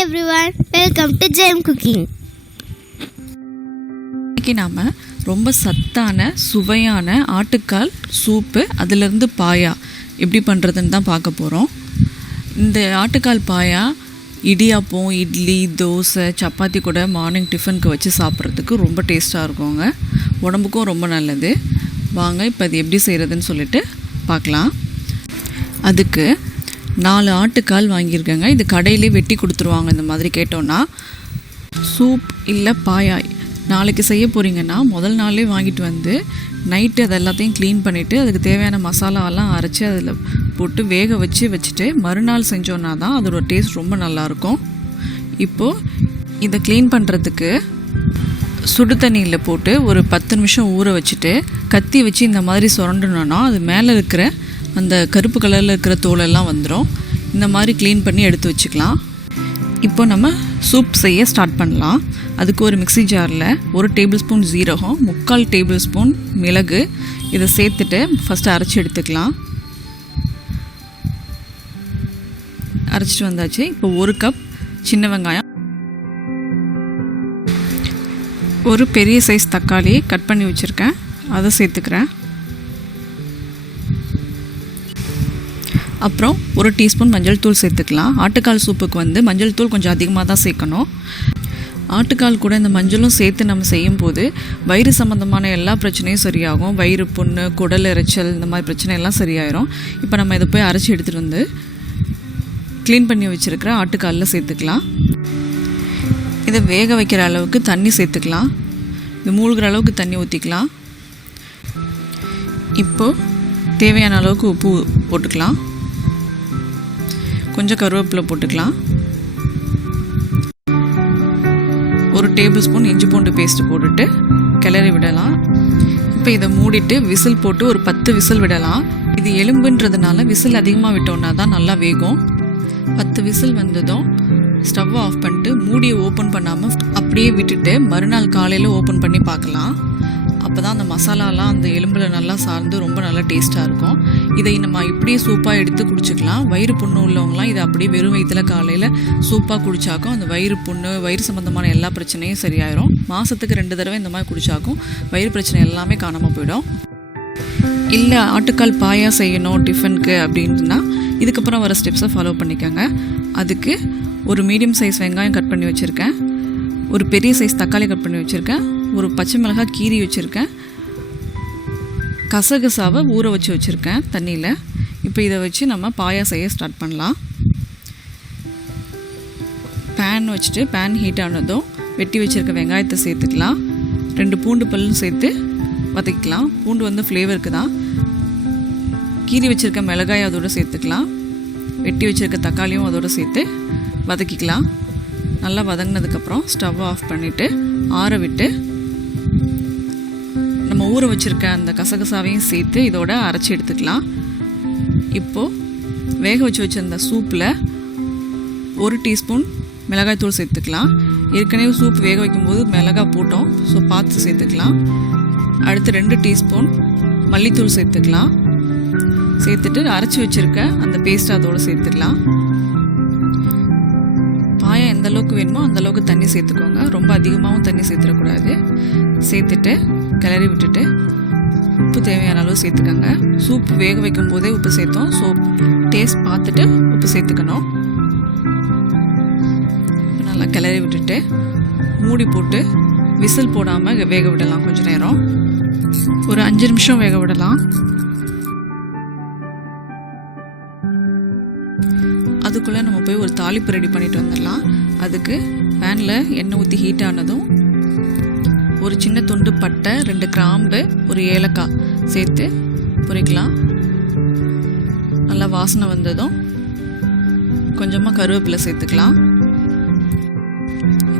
everyone, welcome to Gem Cooking. இன்றைக்கி நாம் ரொம்ப சத்தான சுவையான ஆட்டுக்கால் சூப்பு அதிலிருந்து பாயா எப்படி பண்ணுறதுன்னு தான் பார்க்க போகிறோம். இந்த ஆட்டுக்கால் பாயா இடியாப்பம், இட்லி, தோசை, சப்பாத்தி கூட மார்னிங் டிஃபனுக்கு வச்சு சாப்பிட்றதுக்கு ரொம்ப டேஸ்ட்டாக இருக்குங்க. உடம்புக்கும் ரொம்ப நல்லது. வாங்க இப்போ அது எப்படி செய்கிறதுன்னு சொல்லிட்டு பார்க்கலாம். அதுக்கு 4 ஆட்டுக்கால் வாங்கியிருக்கேங்க. இது கடையிலே வெட்டி கொடுத்துருவாங்க. இந்த மாதிரி கேட்டோன்னா சூப் இல்லை பாயாய் நாளைக்கு செய்ய போகிறீங்கன்னா முதல் நாளே வாங்கிட்டு வந்து நைட்டு அது எல்லாத்தையும் க்ளீன் பண்ணிவிட்டு அதுக்கு தேவையான மசாலாவெல்லாம் அரைச்சி அதில் போட்டு வேக வச்சுட்டு மறுநாள் செஞ்சோன்னா தான் அதோட டேஸ்ட் ரொம்ப நல்லாயிருக்கும். இப்போது இதை க்ளீன் பண்ணுறதுக்கு சுடு தண்ணியில் போட்டு ஒரு 10 நிமிஷம் ஊற வச்சுட்டு கத்தி வச்சு இந்த மாதிரி சுரண்டணுன்னா அது மேலே இருக்கிற அந்த கருப்பு கலரில் இருக்கிற தோலெல்லாம் வந்துடும். இந்த மாதிரி க்ளீன் பண்ணி எடுத்து வச்சுக்கலாம். இப்போ நம்ம சூப் செய்ய ஸ்டார்ட் பண்ணலாம். அதுக்கு ஒரு மிக்ஸி ஜாரில் 1 டேபிள் ஸ்பூன் ஜீரகம், 3/4 டேபிள் ஸ்பூன் மிளகு இதை சேர்த்துட்டு ஃபஸ்ட்டு அரைச்சி எடுத்துக்கலாம். அரைச்சிட்டு வந்தாச்சு. இப்போ 1 கப் சின்ன வெங்காயம், ஒரு பெரிய சைஸ் தக்காளி கட் பண்ணி வச்சுருக்கேன், அதை சேர்த்துக்கிறேன். அப்புறம் 1 டீஸ்பூன் மஞ்சள் தூள் சேர்த்துக்கலாம். ஆட்டுக்கால் சூப்புக்கு வந்து மஞ்சள் தூள் கொஞ்சம் அதிகமாக தான் சேர்க்கணும். ஆட்டுக்கால் கூட இந்த மஞ்சளும் சேர்த்து நம்ம செய்யும்போது வயிறு சம்மந்தமான எல்லா பிரச்சனையும் சரியாகும். வயிறு புண்ணு, குடல் எரிச்சல், இந்த மாதிரி பிரச்சனை எல்லாம் சரியாயிரும். இப்போ நம்ம இதை போய் அரைச்சி எடுத்துகிட்டு வந்து க்ளீன் பண்ணி வச்சுருக்கிற ஆட்டுக்காலில் சேர்த்துக்கலாம். இதை வேக வைக்கிற அளவுக்கு தண்ணி சேர்த்துக்கலாம். இது மூழ்கிற அளவுக்கு தண்ணி ஊற்றிக்கலாம். இப்போது தேவையான அளவுக்கு உப்பு போட்டுக்கலாம். கொஞ்சம் கருவேப்பிலை போட்டுக்கலாம். 1 டேபிள் ஸ்பூன் இஞ்சி பூண்டு பேஸ்ட்டு போட்டுட்டு கிளறி விடலாம். இப்போ இதை மூடிட்டு விசில் போட்டு ஒரு 10 விசில் விடலாம். இது எலும்புன்றதுனால விசில் அதிகமாக விட்டோன்னா தான் நல்லா வேகும். 10 விசில் வந்ததும் ஸ்டவ்வை ஆஃப் பண்ணிட்டு மூடியை ஓப்பன் பண்ணாமல் அப்படியே விட்டுட்டு மறுநாள் காலையில் ஓப்பன் பண்ணி பார்க்கலாம். அப்போ தான் அந்த மசாலாலாம் அந்த எலும்பில் நல்லா சார்ந்து ரொம்ப நல்லா டேஸ்ட்டாக இருக்கும். இதை நம்ம இப்படியே சூப்பாக எடுத்து குடிச்சிக்கலாம். வயிறு புண்ணு உள்ளவங்களாம் இதை அப்படியே வெறும் வயிற்றில் காலையில் சூப்பாக குடித்தாக்கும் அந்த வயிறு புண்ணு, வயிறு சம்மந்தமான எல்லா பிரச்சனையும் சரியாயிரும். மாதத்துக்கு 2 தடவை இந்த மாதிரி குடித்தாக்கும் வயிறு பிரச்சனை எல்லாமே காணாமல் போயிடும். இல்லை ஆட்டுக்கால் பாயா செய்யணும் டிஃபனுக்கு அப்படின்னா இதுக்கப்புறம் வர ஸ்டெப்ஸை ஃபாலோ பண்ணிக்கோங்க. அதுக்கு ஒரு மீடியம் சைஸ் வெங்காயம் கட் பண்ணி வச்சுருக்கேன், ஒரு பெரிய சைஸ் தக்காளி கட் பண்ணி வச்சுருக்கேன், ஒரு பச்சை மிளகாய் கீரி வச்சுருக்கேன், கசகசாவை ஊற வச்சு வச்சுருக்கேன் தண்ணியில். இப்போ இதை வச்சு நம்ம பாயா செய்ய ஸ்டார்ட் பண்ணலாம். பேன் வச்சுட்டு பேன் ஹீட் ஆனதும் வெட்டி வச்சுருக்க வெங்காயத்தை சேர்த்துக்கலாம். 2 பூண்டு பல்லும் சேர்த்து வதக்கிக்கலாம். பூண்டு வந்து ஃப்ளேவருக்கு தான். கீரி வச்சுருக்க மிளகாய் அதோடு சேர்த்துக்கலாம். வெட்டி வச்சுருக்க தக்காளியும் அதோடு சேர்த்து வதக்கிக்கலாம். நல்லா வதங்கினதுக்கப்புறம் ஸ்டவ் ஆஃப் பண்ணிவிட்டு ஆற விட்டு நம்ம ஊற வச்சுருக்க அந்த கசகசாவையும் சேர்த்து இதோட அரைச்சி எடுத்துக்கலாம். இப்போது வேக வச்சுருந்த சூப்பில் 1 டீஸ்பூன் மிளகாய் தூள் சேர்த்துக்கலாம். ஏற்கனவே சூப் வேக வைக்கும்போது மிளகாய் போட்டோம், ஸோ பார்த்து சேர்த்துக்கலாம். அடுத்து 2 டீஸ்பூன் மல்லித்தூள் சேர்த்துக்கலாம். சேர்த்துட்டு அரைச்சி வச்சுருக்க அந்த பேஸ்ட் அதோடு சேர்த்துக்கலாம். பாயா எந்த அளவுக்கு வேணுமோ அந்தளவுக்கு தண்ணி சேர்த்துக்கோங்க. ரொம்ப அதிகமாகவும் தண்ணி சேர்த்துடக்கூடாது. சேர்த்துட்டு கிளறி விட்டுட்டு உப்பு தேவையான அளவு சேர்த்துக்கோங்க. சூப் வேக வைக்கும் போதே உப்பு சேர்த்தோம், ஸோ டேஸ்ட் பார்த்துட்டு உப்பு சேர்த்துக்கணும். நல்லா கிளறி விட்டுட்டு மூடி போட்டு விசில் போடாமல் வேக விடலாம். கொஞ்சம் நேரம் ஒரு 5 நிமிஷம் வேக விடலாம். அதுக்குள்ளே நம்ம போய் ஒரு தாளிப்பு ரெடி பண்ணிட்டு வந்துடலாம். அதுக்கு பேனில் எண்ணெய் ஊற்றி ஹீட் ஆனதும் ஒரு சின்ன துண்டு பட்டை, 2 கிராம்பு, ஒரு ஏலக்காய் சேர்த்து பொரிக்கலாம். நல்லா வாசனை வந்ததும் கொஞ்சமாக கருவேப்பிலை சேர்த்துக்கலாம்.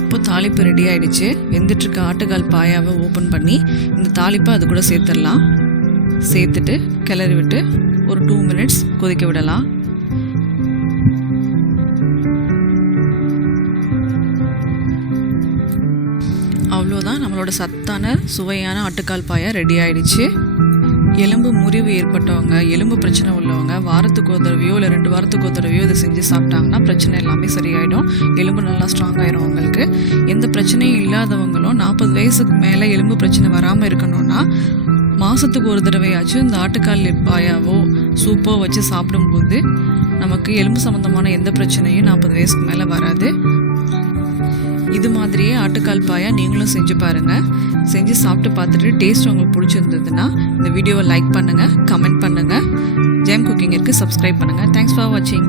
இப்போ தாளிப்பு ரெடி ஆகிடுச்சு. வெந்துட்டுருக்க ஆட்டுக்கால் பாயாவை ஓப்பன் பண்ணி இந்த தாளிப்பை அது கூட சேர்த்துடலாம். சேர்த்துட்டு கிளறி விட்டு ஒரு 2 மினிட்ஸ் கொதிக்க விடலாம். அவ்வளோதான், நம்மளோட சத்தான சுவையான ஆட்டுக்கால் பாயா ரெடி ஆகிடுச்சு. எலும்பு முறிவு ஏற்பட்டவங்க, எலும்பு பிரச்சனை உள்ளவங்க வாரத்துக்கு ஒரு தடவையோ இல்லை 2 வாரத்துக்கு ஒரு தடவையோ இதை செஞ்சு சாப்பிட்டாங்கன்னா பிரச்சனை எல்லாமே சரியாயிடும். எலும்பு நல்லா ஸ்ட்ராங் ஆயிரும் அவங்களுக்கு. எந்த பிரச்சனையும் இல்லாதவங்களும் 40 வயசுக்கு மேலே எலும்பு பிரச்சனை வராமல் இருக்கணும்னா மாதத்துக்கு ஒரு தடவையாச்சும் இந்த ஆட்டுக்கால் பாயாவோ சூப்போ வச்சு சாப்பிடும்போது நமக்கு எலும்பு சம்மந்தமான எந்த பிரச்சனையும் 40 வயசுக்கு மேலே வராது. இது மாதிரியே ஆட்டுக்கால் பாயா நீங்களும் செஞ்சு பாருங்கள். செஞ்சு சாப்பிட்டு பார்த்துட்டு டேஸ்ட் உங்களுக்கு பிடிச்சிருந்ததுன்னா இந்த வீடியோவை லைக் பண்ணுங்கள், கமெண்ட் பண்ணுங்கள், ஜெயம் குக்கிங்கிற்கு சப்ஸ்கிரைப் பண்ணுங்கள். தேங்க்ஸ் ஃபார் வாட்சிங்.